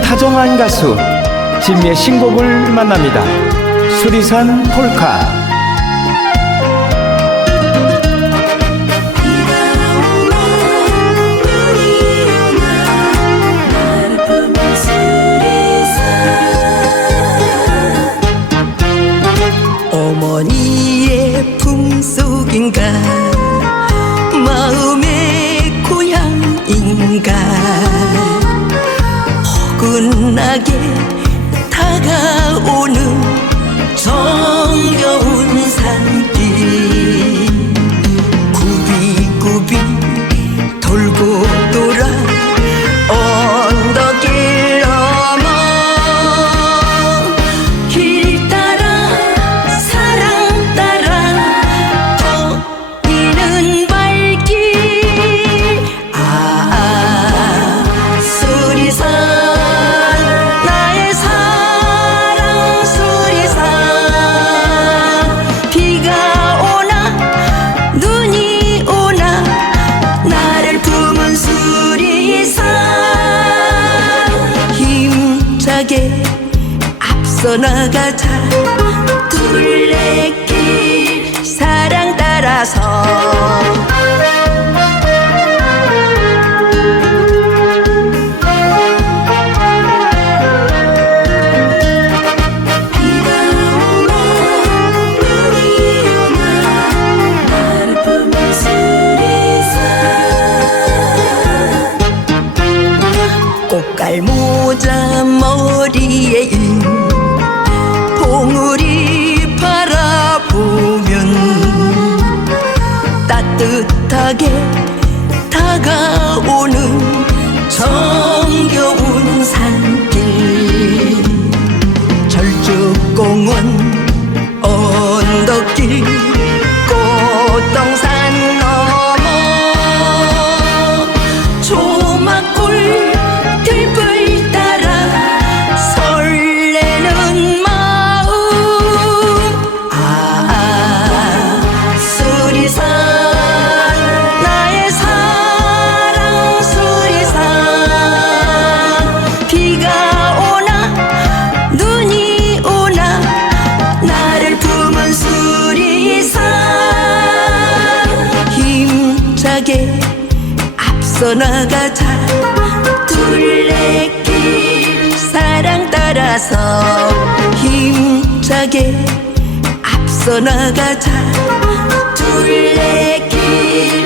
다정한 가수 진미의 신곡을 만납니다. 수리산 폴카. 어머니의 품속인가 마음의 고향인가 어긋나게 다가오는 정겨운 앞서 나가자 둘레길 사랑 따라서. 꽃갈 모자 다가오는 정겨운 산 힘차게 앞서 나가자. 둘레길 사랑 따라서 힘차게 앞서 나가자. 둘레길